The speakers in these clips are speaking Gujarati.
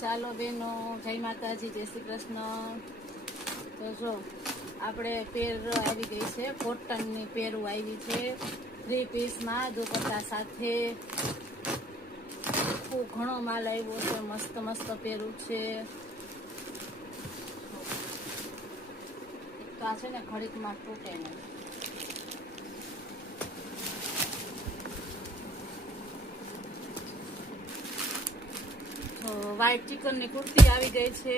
ચાલો બેનો, જય માતાજી, જય શ્રી કૃષ્ણ. તો જો આપણે પેર આવી ગઈ છે, કોટનની પેરું આવી છે 3 પીસમાં દુપટ્ટા સાથે. ખૂબ ઘણો માલ આવ્યો છે, મસ્ત મસ્ત પેરું છે. તો આ છે ને ઘડીકમાં તૂટે નહીં. વ્હાઈટ ચિકનની કુર્તી આવી ગઈ છે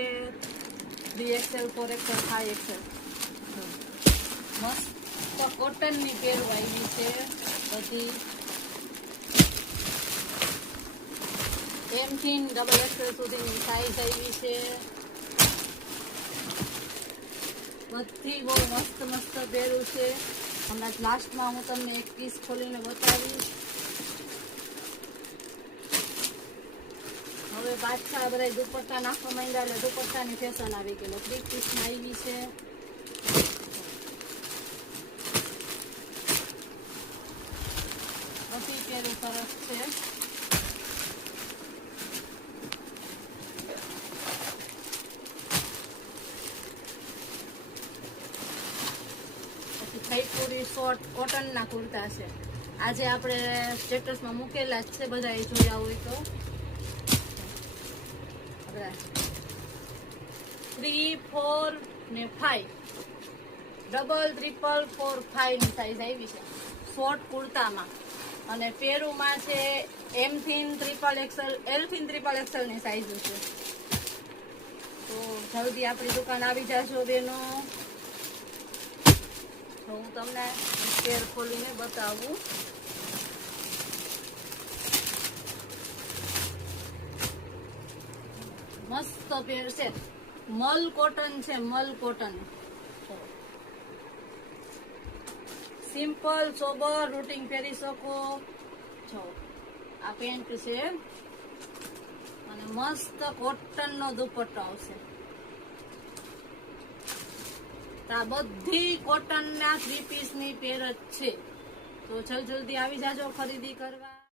3XL 4XL 5XL. મસ્ત કોટનની પેરું આવી છે બધી. M થી XXL સુધીની સાઈઝ આવી છે. બધી બહુ મસ્ત મસ્ત પેરું છે. હમણાં લાસ્ટમાં હું તમને એક પીસ ખોલીને બતાવીશ. હવે પાછા બધા દુપટ્ટા નાખવા માંડ્યા એટલે દુપટ્ટાની ફેશન આવી ગયેલો. 3 પીસમાં આવી છે. બધી પેરું સરસ છે. પછી થઈપુરી શોર્ટ કોટનના કુર્તા છે. આજે આપણે સ્ટેટસમાં મૂકેલા જ છે, બધા એ જોયા હોય તો. 3, 4 ને 5 ડબલ, ટ્રિપલ, 4, 5 ની સાઈઝ આવી છે શોર્ટ કુર્તામાં. અને પેરુમાં છે M થી XXL, L થી XXL ની સાઈઝ છે. તો જલ્દી આપણી દુકાન આવી જાજો બેનો. તો હું તમને પેર ખોલીને બતાવું. મસ્ત પેર છે, મલ કોટન છે, મલ કોટન. સિમ્પલ સોબર રૂટિંગ પહેરી શકો છો. આ પેન્ટ છે અને મસ્ત કોટન નો દુપટ્ટો આવશે. આ બધી કોટન ના 3 પીસ ની પેર જ છે. તો જલ્દી આવી જાજો ખરીદી કરવા.